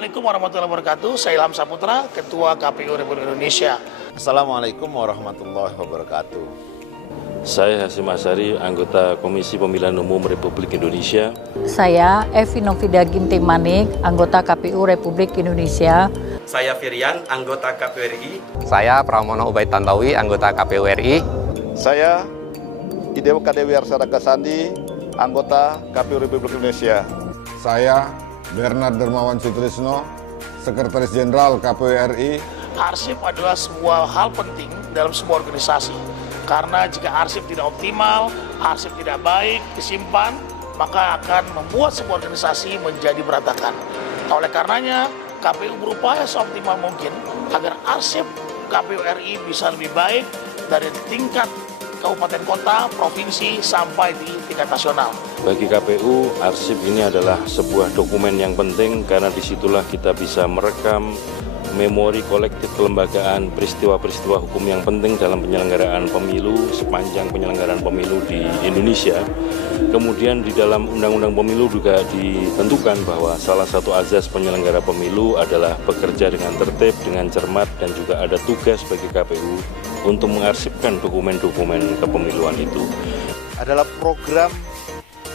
Assalamualaikum warahmatullahi wabarakatuh. Saya Ilham Saputra, Ketua KPU Republik Indonesia. Assalamualaikum warahmatullahi wabarakatuh. Saya Hasyim Asyari, anggota Komisi Pemilihan Umum Republik Indonesia. Saya Evi Novida Ginting Manik, anggota KPU Republik Indonesia. Saya Firian, anggota KPU RI. Saya Pramono Ubaid Tantowi, anggota KPU RI. Saya Idewa Kadewi Arsada Kasandi, anggota KPU Republik Indonesia. Saya Bernard Dermawan Sutrisno, Sekretaris Jenderal KPU RI. Arsip adalah sebuah hal penting dalam sebuah organisasi. Karena jika arsip tidak optimal, arsip tidak baik, disimpan, maka akan membuat sebuah organisasi menjadi berantakan. Oleh karenanya, KPU berupaya seoptimal mungkin agar arsip KPU RI bisa lebih baik dari tingkat kabupaten kota, provinsi, sampai di tingkat nasional. Bagi KPU, arsip ini adalah sebuah dokumen yang penting karena disitulah kita bisa merekam memori kolektif kelembagaan peristiwa-peristiwa hukum yang penting dalam penyelenggaraan pemilu sepanjang penyelenggaraan pemilu di Indonesia. Kemudian di dalam Undang-Undang Pemilu juga ditentukan bahwa salah satu azas penyelenggara pemilu adalah bekerja dengan tertib, dengan cermat, dan juga ada tugas bagi KPU untuk mengarsipkan dokumen-dokumen kepemiluan itu. Adalah program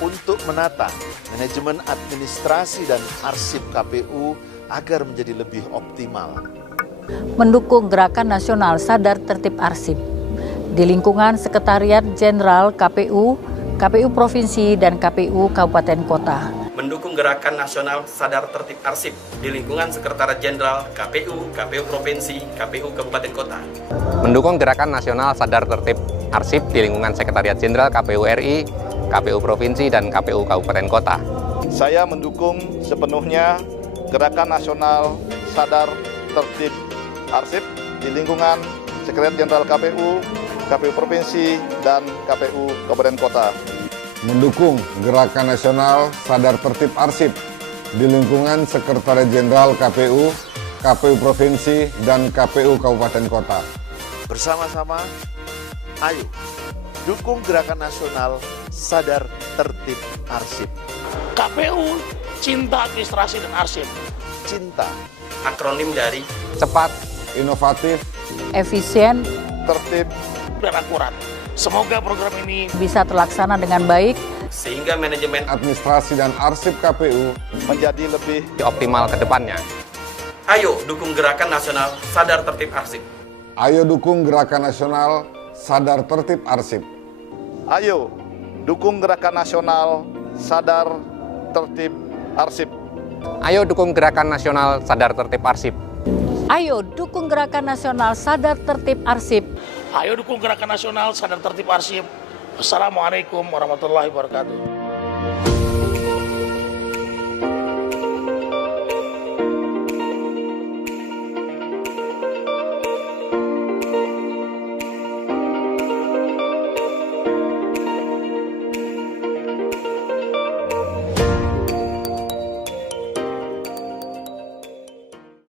untuk menata manajemen administrasi dan arsip KPU agar menjadi lebih optimal. Mendukung Gerakan Nasional Sadar Tertib Arsip di lingkungan Sekretariat Jenderal KPU, KPU Provinsi, dan KPU Kabupaten Kota. Mendukung Gerakan Nasional Sadar Tertib Arsip di lingkungan Sekretariat Jenderal KPU, KPU Provinsi, KPU Kabupaten Kota. Mendukung Gerakan Nasional Sadar Tertib Arsip di lingkungan Sekretariat Jenderal KPU RI, KPU Provinsi, dan KPU Kabupaten Kota. Saya mendukung sepenuhnya Gerakan Nasional Sadar Tertib Arsip di lingkungan Sekretariat Jenderal KPU, KPU Provinsi, dan KPU Kabupaten Kota. Mendukung Gerakan Nasional Sadar Tertib Arsip di lingkungan Sekretariat Jenderal KPU, KPU Provinsi, dan KPU Kabupaten Kota. Bersama-sama, ayo dukung Gerakan Nasional Sadar Tertib Arsip. KPU cinta administrasi dan arsip. Cinta, Akronim dari Cepat, Inovatif, Efisien, Tertib, dan akurat. Semoga program ini bisa terlaksana dengan baik, sehingga manajemen Administrasi dan Arsip KPU menjadi lebih optimal ke depannya. Ayo dukung Gerakan Nasional Sadar Tertib Arsip. Ayo dukung Gerakan Nasional Sadar Tertib Arsip. Ayo dukung Gerakan Nasional Sadar Tertib Arsip. Ayo dukung Gerakan Nasional Sadar Tertib Arsip. Ayo dukung Gerakan Nasional Sadar Tertib Arsip. Ayo dukung Gerakan Nasional Sadar Tertib Arsip. Wassalamualaikum warahmatullahi wabarakatuh.